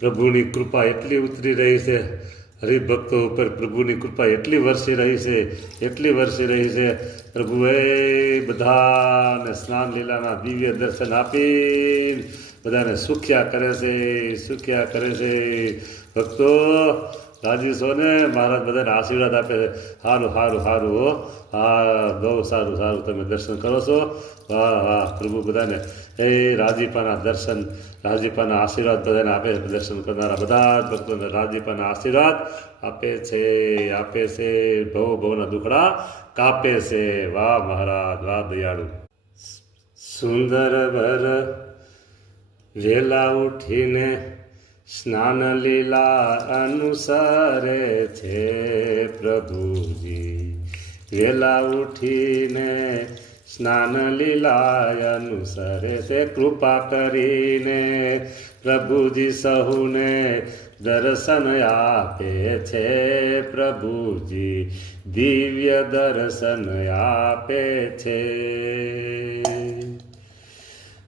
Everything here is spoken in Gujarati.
પ્રભુની કૃપા એટલી ઉતરી રહી છે, હરિભક્તો ઉપર પ્રભુની કૃપા એટલી વરસી રહી છે, એટલી વરસી રહી છે. પ્રભુએ બધાને સ્નાન લીલાના દિવ્ય દર્શન આપી બધાને સુખ્યા કરે છે, સુખ્યા કરે છે. ભક્તો રાજી છો ને? મહારાજ બધાને આશીર્વાદ આપે છે. સારું સારું સારું હો, હા બહુ સારું સારું તમે દર્શન કરો છો. વાહ વાહ, પ્રભુ બધાને એ રાજીપાના દર્શન, રાજીપાના આશીર્વાદ બધાને આપે છે. દર્શન કરનારા બધા ભક્તોને રાજીપાના આશીર્વાદ આપે છે, આપે છે. ભવ ભવના દુખડા કાપે છે. વાહ મહારાજ, વાહ દયાળુ. સુંદર વર વેલા ઉઠીને સ્નાન લીલા અનુસરે છે પ્રભુજી. વેલા ઉઠીને સ્નાન લીલા અનુસરે છે. કૃપા કરીને પ્રભુજી સહુને દર્શન આપે છે. પ્રભુજી દિવ્ય દર્શન આપે છે.